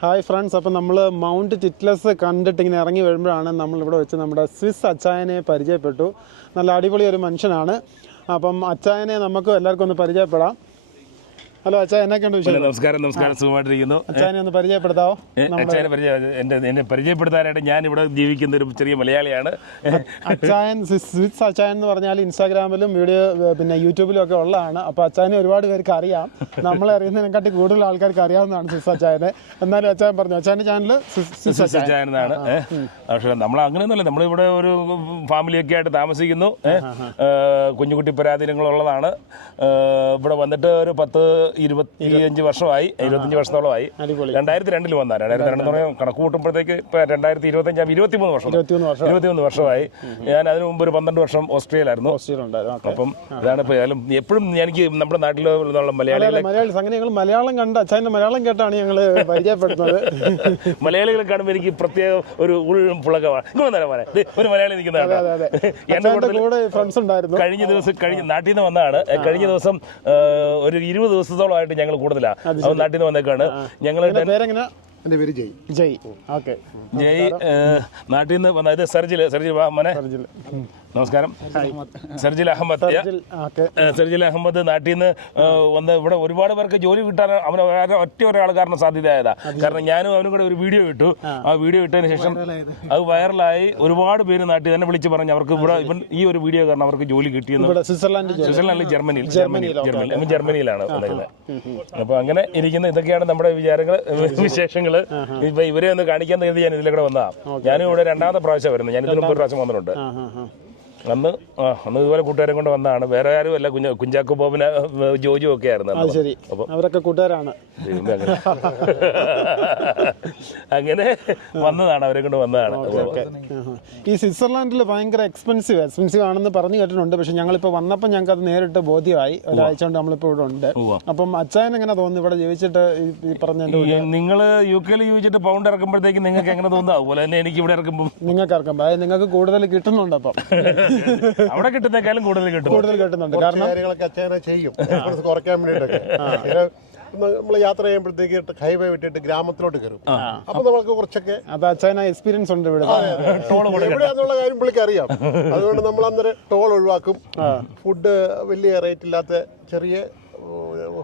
Hi friends, അപ്പോൾ നമ്മൾ mount ടിറ്റ്ലസ് കണ്ടിട്ട് ഇങ്ങനെ ഇറങ്ങി വരുമ്പോഴാണ് നമ്മളിവിടെ വെച്ച് നമ്മുടെ സ്വിസ് അച്ചായനെ പരിചയപ്പെട്ടു. നല്ല അടിപൊളി ഒരു മനുഷ്യനാണ്. അപ്പം അച്ചായനെ നമുക്ക് എല്ലാവർക്കും ഒന്ന് പരിചയപ്പെടാം. ഹലോ അച്ചായ, എന്നൊക്കെയുണ്ട് വിഷയം? നമസ്കാരം, സുഖമായിട്ടിരിക്കുന്നു. അച്ചായനെ ഒന്ന് പരിചയപ്പെടുത്താവോ? അച്ചായനെ എന്നെ പരിചയപ്പെടുത്താനായിട്ട് ഞാൻ ഇവിടെ ജീവിക്കുന്ന ഒരു ചെറിയ മലയാളിയാണ്. അച്ചായൻ സ്വിസ് അച്ചായൻ എന്ന് പറഞ്ഞാൽ ഇൻസ്റ്റാഗ്രാമിലും വീഡിയോ പിന്നെ യൂട്യൂബിലും ഒക്കെ ഉള്ളതാണ്. അപ്പോൾ അച്ചായനെ ഒരുപാട് പേർക്ക് അറിയാം. നമ്മളെ അറിയുന്നതിനെക്കാട്ടി കൂടുതൽ ആൾക്കാർക്ക് അറിയാവുന്നതാണ് സ്വിസ് അച്ചായനെ. എന്നാലും അച്ചായൻ പറഞ്ഞു അച്ചായൻ്റെ ചാനൽ സ്വിസ് അച്ചായൻ എന്നാണ്. പക്ഷേ നമ്മൾ അങ്ങനെയൊന്നുമല്ല, നമ്മളിവിടെ ഒരു ഫാമിലിയൊക്കെ ആയിട്ട് താമസിക്കുന്നു. കുഞ്ഞുകുട്ടി പരാധീനങ്ങളുള്ളതാണ്. ഇവിടെ വന്നിട്ട് ഒരു 25 വർഷമായി, 25 വർഷത്തോളമായി. 2002 വന്നാൽ 2002 എന്ന് പറഞ്ഞാൽ കണക്ക് കൂട്ടുമ്പോഴത്തേക്ക് ഇപ്പൊ 2025 23 വർഷമായി. ഞാൻ അതിനു മുമ്പ് ഒരു 12 വർഷം ഓസ്ട്രേലിയയിലായിരുന്നു. അപ്പം ഇതാണ് ഇപ്പൊ എപ്പോഴും എനിക്ക് നമ്മുടെ നാട്ടിലുള്ള മലയാളികളെ മലയാളം കണ്ട അച്ഛൻ്റെ മലയാളം കേട്ടാണ് ഞങ്ങൾ പരിചയപ്പെടുന്നത്. മലയാളികളെ കാണുമ്പോൾ എനിക്ക് പ്രത്യേക ഒരു ഉൾപുളകമാണ്. ഒരു മലയാളി നിൽക്കുന്നതാണ്. കഴിഞ്ഞ നാട്ടിൽ നിന്ന് വന്നതാണ്. കഴിഞ്ഞ ദിവസം ഒരു 20 ദിവസത്തോളമായിട്ട് ഞങ്ങൾ കൂടുതലാണ് നാട്ടിൽ നിന്ന് വന്നേക്കാണ്. ഞങ്ങൾ ജയ് നാട്ടിൽ നിന്ന് വന്ന ഇത് സർജിൽ മോനെ നമസ്കാരം. സർജിൽ അഹമ്മദ് നാട്ടിൽ നിന്ന് വന്ന് ഇവിടെ ഒരുപാട് പേർക്ക് ജോലി കിട്ടാൻ അവൻ ഒരാൾ കാരണം സാധ്യതയായതാ. കാരണം ഞാനും അവനും കൂടെ ഒരു വീഡിയോ ഇട്ടു. ആ വീഡിയോ ഇട്ടതിന് ശേഷം അത് വൈറലായി. ഒരുപാട് പേര് നാട്ടിൽ തന്നെ വിളിച്ച് പറഞ്ഞ് അവർക്ക് ഇവിടെ ഇവൻ ഈ ഒരു വീഡിയോ കാരണം അവർക്ക് ജോലി കിട്ടിയെന്ന്. സ്വിറ്റ്സർലാൻഡിൽ ജർമ്മനിയിലാണ് വന്നിരുന്നത്. അപ്പൊ അങ്ങനെ ഇരിക്കുന്ന ഇതൊക്കെയാണ് നമ്മുടെ വിശേഷങ്ങള്. ഇപ്പൊ ഇവരെ ഒന്ന് കാണിക്കാൻ കരുതി ഞാൻ ഇതിലൂടെ വന്നതാ. ഞാനും ഇവിടെ 2ാമത്തെ പ്രാവശ്യം വരുന്നത്. ഞാൻ ഇതിന് മുമ്പ് ഒരു പ്രാവശ്യം വന്നിട്ടുണ്ട്. അന്ന് ഇതുപോലെ കൂട്ടുകാരെ കൊണ്ട് വന്നതാണ്. വേറെ ആരും അല്ല, കുഞ്ചാക്കോ ബോബിന് ജോജു ഒക്കെ ആയിരുന്നു. അവരൊക്കെ കൂട്ടുകാരാണ്. അങ്ങനെ വന്നതാണ്, അവരെ കൊണ്ട് വന്നതാണ്. ഈ സ്വിറ്റ്സർലാൻഡിൽ ഭയങ്കര എക്സ്പെൻസീവ് ആണെന്ന് പറഞ്ഞു കേട്ടിട്ടുണ്ട്. പക്ഷെ ഞങ്ങളിപ്പോൾ വന്നപ്പോൾ ഞങ്ങൾക്ക് അത് നേരിട്ട് ബോധ്യമായി. ഒരാഴ്ച കൊണ്ട് നമ്മളിപ്പോൾ ഇവിടെ ഉണ്ട്. അപ്പം അച്ചായൻ എങ്ങനെ തോന്നുന്നു ഇവിടെ ജീവിച്ചിട്ട്? ഈ പറഞ്ഞ നിങ്ങൾ UK ജീവിച്ചിട്ട് പൗണ്ട് ഇറക്കുമ്പോഴത്തേക്ക് നിങ്ങൾക്ക് എങ്ങനെ തോന്നുന്നു? അതുപോലെ തന്നെ എനിക്ക് ഇവിടെ ഇറക്കുമ്പോൾ നിങ്ങൾക്ക് കൂടുതൽ കിട്ടുന്നുണ്ട്. അപ്പം അവിടെ കിട്ടുന്നേക്കാളും കൂടുതൽ കിട്ടുന്നുണ്ട്. കാരണം അച്ചായനെ ചെയ്യും കുറയ്ക്കാൻ വേണ്ടിയിട്ടൊക്കെ. നമ്മൾ യാത്ര ചെയ്യുമ്പോഴത്തേക്ക് ഹൈവേ വിട്ടിട്ട് ഗ്രാമത്തിലോട്ട് കയറും. അപ്പൊ നമുക്ക് കുറച്ചൊക്കെ എക്സ്പീരിയൻസ് ഉണ്ട് ഇവിടെ. എവിടെയാന്നുള്ള കാര്യം പുള്ളിക്ക് അറിയാം. അതുകൊണ്ട് നമ്മൾ അന്നേരം ടോൾ ഒഴിവാക്കും. ഫുഡ് വലിയ റേറ്റ് ഇല്ലാത്ത ചെറിയ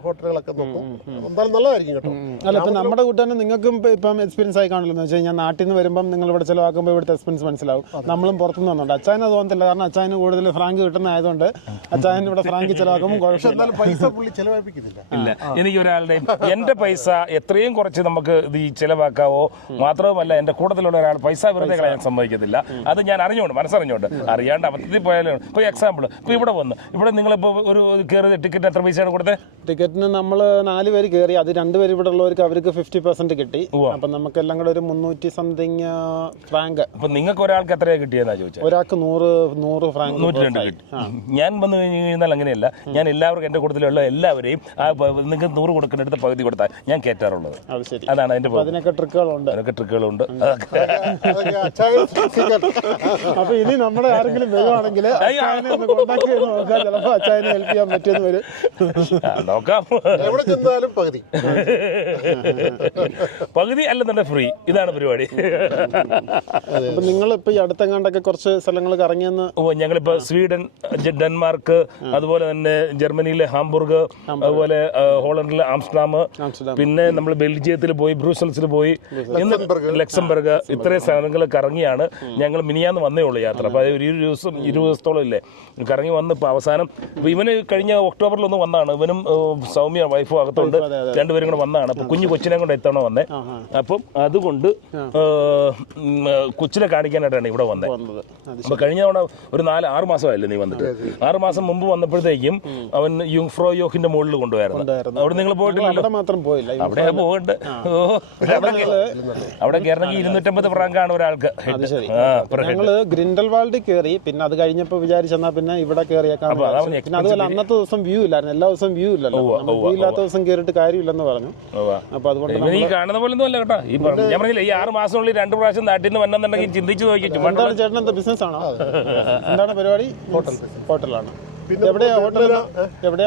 ഹോട്ടലുകളൊക്കെ നോക്കും. എന്തായാലും നല്ലതായിരിക്കും കേട്ടോ. അല്ല, ഇപ്പം നമ്മുടെ കൂട്ടാനും നിങ്ങൾക്കും ഇപ്പം എക്സ്പീരിയൻസ് ആയി കാണില്ലെന്ന് വെച്ച് കഴിഞ്ഞാൽ നാട്ടിൽ നിന്ന് വരുമ്പം നിങ്ങൾ ഇവിടെ ചിലവാക്കുമ്പോൾ ഇവിടുത്തെ എക്സ്പെൻസ് മനസ്സിലാവും. നമ്മളും പുറത്തുനിന്ന് വന്നുണ്ട്. അച്ചായന് തോന്നത്തില്ല, കാരണം അച്ചായന് കൂടുതൽ ഫ്രാങ്ക് കിട്ടുന്നതായതുകൊണ്ട് അച്ചായൻ ഇവിടെ ഫ്രാങ്ക് ചിലവാക്കുമ്പോൾ കുഴപ്പമില്ല. പൈസ പുള്ളി ചിലവാക്കിക്കുന്നില്ല. ഇല്ല, എനിക്ക് ഒരാളുടെയും എന്റെ പൈസ എത്രയും കുറച്ച് നമുക്ക് ഇത് ചിലവാക്കാവോ. മാത്രവുമല്ല, എന്റെ കൂട്ടത്തിലുള്ള ഒരാൾ പൈസ വെറുതെ കളയാൻ സമ്മതിക്കത്തില്ല. അത് ഞാൻ മനസ്സറിഞ്ഞോണ്ട് അറിയാണ്ട് അബദ്ധത്തിൽ പോയാലും. ഇപ്പോൾ എക്സാമ്പിൾ, ഇപ്പോൾ ഇവിടെ നിങ്ങളിപ്പോൾ ഒരു കയറി ടിക്കറ്റ് എത്ര പൈസയാണ് കൊടുത്തത്? ടിക്കറ്റിന് നമ്മൾ 4 പേര് കയറി. അത് 2 പേര് ഇവിടെ ഉള്ളവർക്ക് അവർക്ക് 50% കിട്ടി. അപ്പം നമുക്ക് എല്ലാം കൂടെ ഒരു 300 സംതിങ് ഫ്രാങ്ക്. അപ്പൊ നിങ്ങൾക്ക് ഒരാൾക്ക് എത്രയാണ് കിട്ടിയെന്നാ ചോദിച്ചത്? ഒരാൾക്ക് 100 ഫ്രാങ്ക് 102 കിട്ടി. ഞാൻ വന്നു കഴിഞ്ഞാൽ അങ്ങനെയല്ല, ഞാൻ എല്ലാവർക്കും എന്റെ കൂട്ടത്തിലുള്ള എല്ലാവരെയും നിങ്ങൾക്ക് 100 കൊടുക്കേണ്ടടുത്ത് പകുതി കൊടുത്താൽ ഞാൻ കയറ്റാറുള്ളത്. അതാണ് അതിന്റെ. അതിനൊക്കെ ട്രിക്കുകളുണ്ട്. അപ്പൊ ഇനി നമ്മുടെ ആരെങ്കിലും വരുവാണെങ്കിൽ കോൺടാക്ട് ചെയ്ത് നോക്കാം. ചിലപ്പോൾ അച്ചായനെ ഹെൽപ്പ് ചെയ്യാൻ പറ്റുമെന്ന് വരും. നോക്കാം. എവിടെ ചെന്നാലും പകുതി അല്ലെന്നുണ്ടെ ഫ്രീ. ഇതാണ് പരിപാടി. നിങ്ങളിപ്പോ ഈ അടുത്തെങ്ങാണ്ടൊക്കെ കുറച്ച് സ്ഥലങ്ങൾ കറങ്ങിയെന്ന്? ഞങ്ങളിപ്പോ സ്വീഡൻ, ഡെൻമാർക്ക്, അതുപോലെ തന്നെ ജർമ്മനിയിലെ ഹാംബുർഗ്, അതുപോലെ ഹോളണ്ടിലെ ആംസ്റ്റർഡാം, പിന്നെ നമ്മൾ ബെൽജിയത്തിൽ പോയി, ബ്രൂസൽസിൽ പോയി, ലക്സംബർഗ്, ഇത്രയും സ്ഥലങ്ങൾ കറങ്ങിയാണ് ഞങ്ങൾ മിനിയാന്ന് വന്നേ ഉള്ളൂ യാത്ര. അപ്പൊ 20 ദിവസത്തോളം ഇല്ലേ കറങ്ങി വന്ന്. ഇപ്പൊ അവസാനം ഇവന് കഴിഞ്ഞ ഒക്ടോബറിലൊന്നും വന്നാണ്. ഇവനും സൗമ്യ വൈഫും അകത്തുണ്ട്. 2 പേരും കൂടെ വന്നതാണ്. അപ്പൊ കൊച്ചിനെ കൊണ്ട് എത്തണ വന്നേ. അപ്പം അതുകൊണ്ട് കൊച്ചിനെ കാണിക്കാനായിട്ടാണ് ഇവിടെ വന്നത്. അപ്പൊ കഴിഞ്ഞ തവണ ഒരു 4-6 മാസമായില്ലേ നീ വന്നിട്ട്? 6 മാസം മുമ്പ് വന്നപ്പോഴത്തേക്കും അവൻ യുങ്ഫ്രോ യോഹിന്റെ മുകളിൽ കൊണ്ടുപോയായിരുന്നു. അവിടെ നിങ്ങൾ പോയിട്ടില്ലല്ലോ? അവിടെ പോകണ്ട്. അവിടെ കയറണമെങ്കിൽ 250 ഫ്രാങ്കാണ് ഒരാൾക്ക്. ഞങ്ങള് ഗ്രിൻഡൽവാൾഡിൽ കയറി. പിന്നെ അത് കഴിഞ്ഞപ്പോ വിചാരിച്ചെന്നാ പിന്നെ ഇവിടെ കയറിയേക്കാം. പിന്നെ അതുപോലെ അന്നത്തെ ദിവസം വ്യൂ ഇല്ലായിരുന്നു. എല്ലാ ദിവസം വ്യൂ ഇല്ലല്ലോ. വ്യൂ ഇല്ലാത്ത ദിവസം കയറിയിട്ട് കാര്യമില്ലെന്ന് പറഞ്ഞു. അപ്പൊ അതുകൊണ്ട് ഈ കാണുന്ന പോലെ ഒന്നും അല്ല കേട്ടോ. ഞാൻ പറഞ്ഞില്ല, ഈ 6 മാസത്തിനുള്ളിൽ 2 പ്രാവശ്യം നാട്ടിൽ നിന്ന് വന്നെന്നുണ്ടെങ്കിൽ ചിന്തിച്ചു നോക്കി. ചേട്ടൻ എന്താ ബിസിനസ് ആണോ? എന്താണ് പരിപാടി? ഹോട്ടലാണ്. എവിടെയാ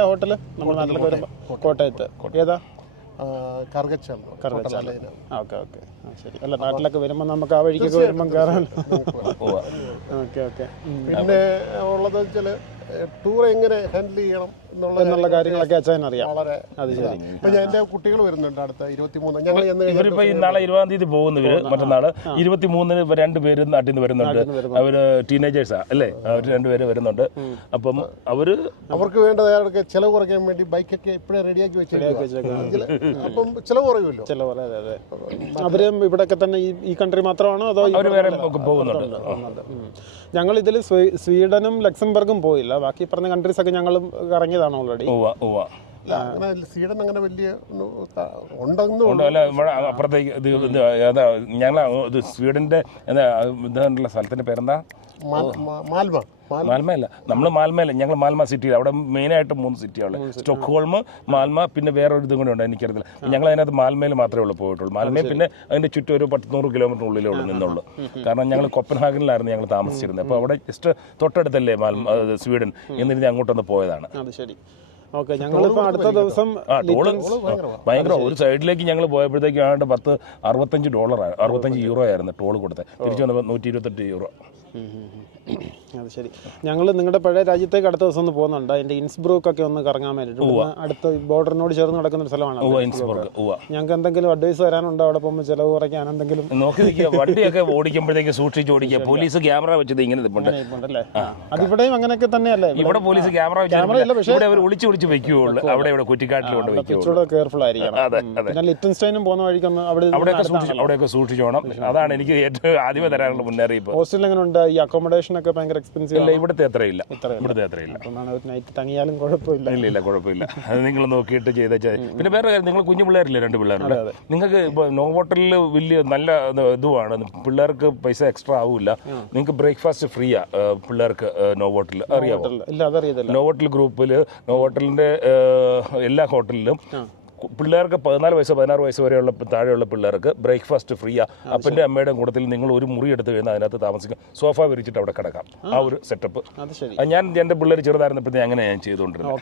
ഹോട്ടല്? നമ്മുടെ നാട്ടിലൊക്കെ വരുമ്പോ കോട്ടയത്ത് ഏതാ? കറുകച്ചാൽ ഓക്കെ ഓക്കെ ശരി. അല്ല നാട്ടിലൊക്കെ വരുമ്പോൾ നമുക്ക് ആ വഴിക്കൊക്കെ വരുമ്പോൾ കയറാമല്ലോ. Okay okay. പിന്നെ ഉള്ളത് വെച്ചാൽ ടൂർ എങ്ങനെ ഹാൻഡിൽ ചെയ്യണം എന്നുള്ള കാര്യങ്ങളൊക്കെ അച്ഛൻ അറിയാം. വളരെ അത് ശരി. ഇപ്പൊ എൻ്റെ കുട്ടികൾ വരുന്നുണ്ട് അടുത്ത 23. ഞങ്ങൾ ഇവരിപ്പോ നാളെ 20-ാം തീയതി പോകുന്നവര് മറ്റന്നാള് 23-ന് 2 പേര് നാട്ടിൽ നിന്ന് വരുന്നുണ്ട്. അവര് ടീനേജേഴ്സാ അല്ലേ? അവര് 2 പേര് വരുന്നുണ്ട്. അപ്പം അവർക്ക് വേണ്ട തയ്യാറെടുക്കുക ചെലവ് കുറയ്ക്കാൻ വേണ്ടി ബൈക്കൊക്കെ ഇപ്പോഴേ റെഡിയാക്കി വെച്ചേക്കും. അപ്പം ചെലവ് കുറയുമല്ലോ. അതെ. അവരും ഇവിടെയൊക്കെ തന്നെ ഈ കൺട്രി മാത്രമാണോ അതോ അവര് വേറെ പോകുന്നുണ്ട്? ഞങ്ങൾ ഇതിൽ സ്വീഡനും ലക്സംബർഗും പോയില്ല. ബാക്കി പറഞ്ഞ കൺട്രീസ് ഒക്കെ ഞങ്ങളും ഇറങ്ങിയതാണ് ഓൾറെഡി. സ്വീഡൻ അങ്ങനെ വലിയ ഉണ്ടെന്നും അപ്പുറത്തേക്ക് ഞങ്ങൾ സ്വീഡന്റെ ഇതുള്ള സ്ഥലത്തിന്റെ പേരെന്താ? മാൽമയല്ല, നമ്മൾ മാൽമയല്ല, ഞങ്ങൾ മാൽമ സിറ്റിയിൽ. അവിടെ മെയിനായിട്ട് 3 സിറ്റിയാണ്: സ്റ്റോക്ക്ഹോൾം, മാൽമ, പിന്നെ വേറൊരു ഇതും കൂടെ ഉണ്ട്, എനിക്കറിയില്ല. ഞങ്ങൾ അതിനകത്ത് മാൽമയിൽ മാത്രമേ ഉള്ളൂ പോയിട്ടുള്ളൂ. മാൽമയിൽ പിന്നെ അതിൻ്റെ ചുറ്റും ഒരു 100 കിലോമീറ്റർ ഉള്ളിലേ ഉള്ളൂ നിന്നുള്ളൂ. കാരണം ഞങ്ങൾ കൊപ്പൻഹാഗനിലായിരുന്നു ഞങ്ങൾ താമസിച്ചിരുന്നത്. അപ്പോൾ അവിടെ ജസ്റ്റ് തൊട്ടടുത്തല്ലേ സ്വീഡൻ, എന്നിരുന്ന് അങ്ങോട്ടൊന്ന് പോയതാണ്. അത് ശരി. ഓക്കെ. ഞങ്ങളിപ്പോൾ അടുത്ത ദിവസം ടോള് ഭയങ്കര ഒരു സൈഡിലേക്ക് ഞങ്ങൾ പോയപ്പോഴത്തേക്ക് ആണ്ട് $65 €65 ആയിരുന്നു ടോള് കൊടുത്തത്. തിരിച്ചു വന്നപ്പോൾ €128. അത് ശരി. ഞങ്ങൾ നിങ്ങളുടെ പഴയ രാജ്യത്തേക്ക് അടുത്ത ദിവസം ഒന്ന് പോകുന്നുണ്ട്. അതിന്റെ ഇൻസ്ബ്രൂക്ക് ഒക്കെ ഒന്ന് കറങ്ങാൻ വേണ്ടിയിട്ട്. അടുത്ത ബോർഡറിനോട് ചേർന്ന് നടക്കുന്ന ഒരു സ്ഥലമാണ്. ഞങ്ങൾക്ക് എന്തെങ്കിലും അഡ്വൈസ് തരാനുണ്ടോ? അവിടെ പോകുമ്പോൾ ചെലവ് കുറയ്ക്കാൻ എന്തെങ്കിലും? നോക്കി വണ്ടിയൊക്കെ ഓടിക്കുമ്പോഴത്തേക്ക് സൂക്ഷിച്ച് ഓടിക്കുക. പോലീസ് ക്യാമറ വെച്ചത് ഇങ്ങനെ ഉണ്ടല്ലേ? അതിവിടെയും അങ്ങനെയൊക്കെ തന്നെയല്ലേ? ഇവിടെ പോലീസ് ക്യാമറ വെച്ചിട്ട് അവർ ഒളിച്ച് വെക്കുകയുള്ളൂ. അവിടെ ഇവിടെ കുറ്റിക്കാട്ടിലുണ്ട്. കുറച്ചുകൂടെ കെയർഫുൾ ആയിരിക്കണം. പിന്നെ ലിറ്റൻസ്റ്റൈനും പോകുന്ന വഴിക്കൊന്ന് അവിടെയൊക്കെ സൂക്ഷിച്ചോണം. അതാണ് എനിക്ക് ഏറ്റവും ആദ്യമേ തരാനുള്ള മുന്നറിയിപ്പ്. ഹോസ്റ്റലിൽ എങ്ങനെ ഉണ്ട്? ഈ അക്കോമഡേഷൻ ഒക്കെ ഭയങ്കര എക്സ്പെൻസീവ് അല്ല? ഇവിടുത്തെ അത്രയില്ല. നൈറ്റ് തങ്ങിയാലും കുഴപ്പമില്ല. ഇല്ല കുഴപ്പമില്ല. അത് നിങ്ങൾ നോക്കിയിട്ട് ചെയ്താൽ. പിന്നെ വേറെ കാര്യം, നിങ്ങൾ കുഞ്ഞു പിള്ളേരില്ലേ? 2 പിള്ളേരുണ്ട്. നിങ്ങൾക്ക് ഇപ്പോൾ നോവോട്ടലിൽ വലിയ നല്ല ഇതുമാണ്. പിള്ളേർക്ക് പൈസ എക്സ്ട്രാ ആവില്ല. നിങ്ങൾക്ക് ബ്രേക്ക്ഫാസ്റ്റ് ഫ്രീയാ പിള്ളേർക്ക് നോവോട്ടലിൽ. അറിയാമോ? നോവോട്ടൽ ഗ്രൂപ്പിൽ നോവോട്ടലിന്റെ എല്ലാ ഹോട്ടലിലും പിള്ളേർക്ക് 14 വയസ്സ് 16 വയസ്സ് വരെയുള്ള താഴെയുള്ള പിള്ളേർക്ക് ബ്രേക്ക്ഫാസ്റ്റ് ഫ്രീയാ. അപ്പൻ്റെ അമ്മയുടെ കൂട്ടത്തിൽ നിങ്ങൾ ഒരു മുറി എടുത്ത് കഴിഞ്ഞാൽ അതിനകത്ത് താമസിക്കാം. സോഫ വിരിച്ചിട്ട് അവിടെ കിടക്കാം. ആ ഒരു സെറ്റപ്പ് ഞാൻ എൻ്റെ പിള്ളേർ ചെറുതായിരുന്നപ്പോൾ അങ്ങനെ ഞാൻ ചെയ്തുകൊണ്ടിരുന്നത്.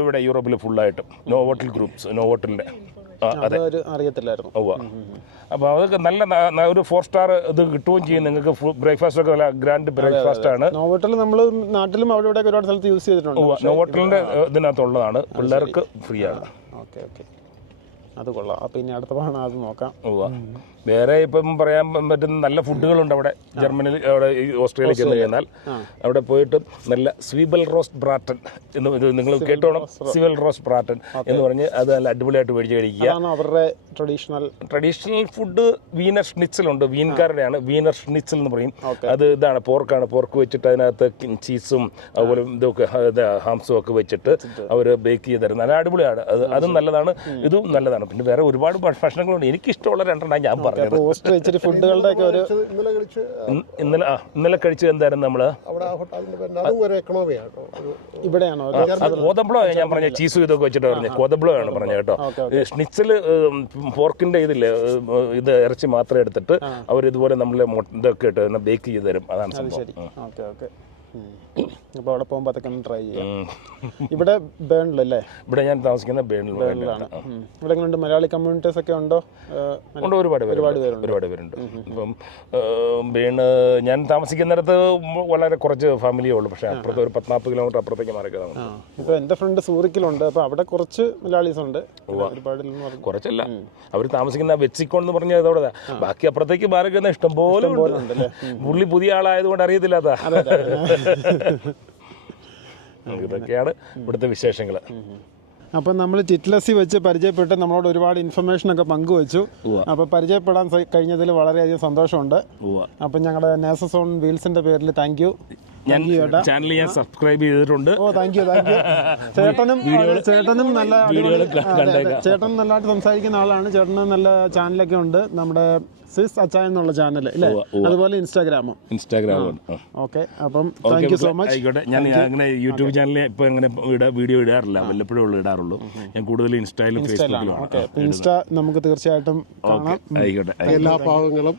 ഇവിടെ യൂറോപ്പിൽ ഫുള്ളായിട്ടും നോവോട്ടൽ ഗ്രൂപ്പ്സ്, നോവോട്ടലിൻ്റെ. അതെ, അറിയത്തില്ലായിരുന്നു. അപ്പോൾ അതൊക്കെ നല്ല ഒരു 4 സ്റ്റാർ ഇത് കിട്ടുകയും ചെയ്യും. നിങ്ങൾക്ക് ബ്രേക്ക്ഫാസ്റ്റ് ഒക്കെ നല്ല ഗ്രാൻഡ് ബ്രേക്ക്ഫാസ്റ്റ് ആണ്. നോവോട്ടൽ നമ്മൾ നാട്ടിലും അവിടെ ഇവിടെ ഒരുപാട് സ്ഥലത്ത് യൂസ് ചെയ്തിട്ടുണ്ട്. നോവോട്ടലിന്റെ ഇതിനകത്തുള്ളതാണ്. പിള്ളേർക്ക് ഫ്രീ ആണ്. ഓക്കെ. അത് കൊള്ളാം. അപ്പം ഇനി അടുത്ത തവണ അത് നോക്കാം. വേറെ ഇപ്പം പറയാൻ പറ്റുന്ന നല്ല ഫുഡുകളുണ്ട് അവിടെ. ജർമ്മനിയിൽ, അവിടെ ഓസ്ട്രേലിയയിൽ ചെന്ന് കഴിഞ്ഞാൽ അവിടെ പോയിട്ട് നല്ല സ്വീബൽ റോസ്റ്റ് ബ്രാറ്റൻ എന്ന് നിങ്ങൾ കേട്ടോണം. സ്വീബൽ റോസ്റ്റ് ബ്രാറ്റൻ എന്ന് പറഞ്ഞ് അത് നല്ല അടിപൊളിയായിട്ട് മേടിച്ച് കഴിക്കുക. അവരുടെ ട്രഡീഷണൽ ഫുഡ്. വീനർ ഷ്നിറ്റ്സലുണ്ട്, വീൻകാരുടെയാണ്. വീനർ ഷ്നിറ്റ്സൽ എന്ന് പറയും. അത് ഇതാണ്, പോർക്കാണ്. പോർക്ക് വെച്ചിട്ട് അതിനകത്ത് ചീസും അതുപോലെ ഇതൊക്കെ ഹാംസും ഒക്കെ വെച്ചിട്ട് അവർ ബേക്ക് ചെയ്ത് തരും. നല്ല അടിപൊളിയാണ്. അതും നല്ലതാണ്, ഇതും നല്ലതാണ്. പിന്നെ വേറെ ഒരുപാട് ഭക്ഷണങ്ങളുണ്ട്. എനിക്കിഷ്ടമുള്ള 2 ഞാൻ പറഞ്ഞത്. ഇന്നലെ കഴിച്ചത് എന്തായിരുന്നു? നമ്മള് കോതബ്ലോ ഞാൻ പറഞ്ഞ ചീസും ഇതൊക്കെ വെച്ചിട്ട് പറഞ്ഞത്. കോതബ്ലോ ആണ് പറഞ്ഞത് കേട്ടോ. ഷ്നിറ്റ്സൽ പോർക്കിന്റെ ഇതില്ലേ, ഇത് ഇറച്ചി മാത്രം എടുത്തിട്ട് അവർ ഇതുപോലെ നമ്മളെ ഇതൊക്കെ ഇട്ട് ബേക്ക് ചെയ്ത് തരും. അതാണ് സംഭവം. അപ്പോൾ അവിടെ പോകുമ്പോൾ അതൊക്കെ ട്രൈ ചെയ്യാം. ഇവിടെ ബേണിലല്ലേ? ഇവിടെ ഞാൻ താമസിക്കുന്ന ബേണിലാണ്. ഇവിടെ എങ്ങനെയുണ്ട്? മലയാളി കമ്മ്യൂണിറ്റീസ് ഒക്കെ ഉണ്ടോ? ഉണ്ട്, ഒരുപാട് പേരുണ്ട്. ഇപ്പം ബേണ് ഞാൻ താമസിക്കുന്നിടത്ത് വളരെ കുറച്ച് ഫാമിലിയേ ഉള്ളൂ. പക്ഷേ അപ്പുറത്ത് ഒരു 10-40 കിലോമീറ്റർ അപ്പുറത്തേക്ക് മാറിയൊക്കെ താമസം. ഇപ്പോൾ എൻ്റെ ഫ്രണ്ട് സൂറിക്കിലുണ്ട്. അപ്പോൾ അവിടെ കുറച്ച് മലയാളീസ് ഉണ്ട്. കുറച്ചല്ല, അവർ താമസിക്കുന്ന വെച്ചിക്കോൺ എന്ന് പറഞ്ഞാൽ അതോടെ. ബാക്കി അപ്പുറത്തേക്ക് മാറിക്കുന്ന ഇഷ്ടം പോലെ ഉണ്ട്. പുള്ളി പുതിയ ആളായതുകൊണ്ട് അറിയത്തില്ലാത്ത. ഇതൊക്കെയാണ് ഇവിടുത്തെ വിശേഷങ്ങൾ. അപ്പം നമ്മൾ ടിറ്റ്ലസി വെച്ച് പരിചയപ്പെട്ട് നമ്മളോട് ഒരുപാട് ഇൻഫർമേഷനൊക്കെ പങ്കുവച്ചു. അപ്പോൾ പരിചയപ്പെടാൻ കഴിഞ്ഞതിൽ വളരെയധികം സന്തോഷമുണ്ട്. അപ്പം ഞങ്ങളുടെ നേസസ് ഓൺ വീൽസിന്റെ പേരിൽ താങ്ക് യു. ചാനൽ ഞാൻ സബ്സ്ക്രൈബ് ചെയ്തിട്ടുണ്ട്. Thank you. ചേട്ടനും നല്ലതായിട്ട് സംസാരിക്കുന്ന ആളാണ്. ചേട്ടന് നല്ല ചാനലൊക്കെ ഉണ്ട്. നമ്മുടെ സിസ് അച്ചായൻ എന്നുള്ള ചാനൽ അല്ലേ? അതുപോലെ ഇൻസ്റ്റാഗ്രാമും. ഓക്കെ. അപ്പം താങ്ക് യു സോ മച്ച്. ആയിക്കോട്ടെ. ഞാൻ അങ്ങനെ യൂട്യൂബ് ചാനലിൽ ഇപ്പൊ അങ്ങനെ വീഡിയോ ഇടാറില്ല, വല്ലപ്പോഴും ഇടാറുള്ളൂ. ഞാൻ കൂടുതൽ ഇൻസ്റ്റയിലും ഫേസ്ബുക്കിലും. ഇൻസ്റ്റ നമുക്ക് തീർച്ചയായിട്ടും കാണാം. ആയിക്കോട്ടെ. എല്ലാ പാവങ്ങളും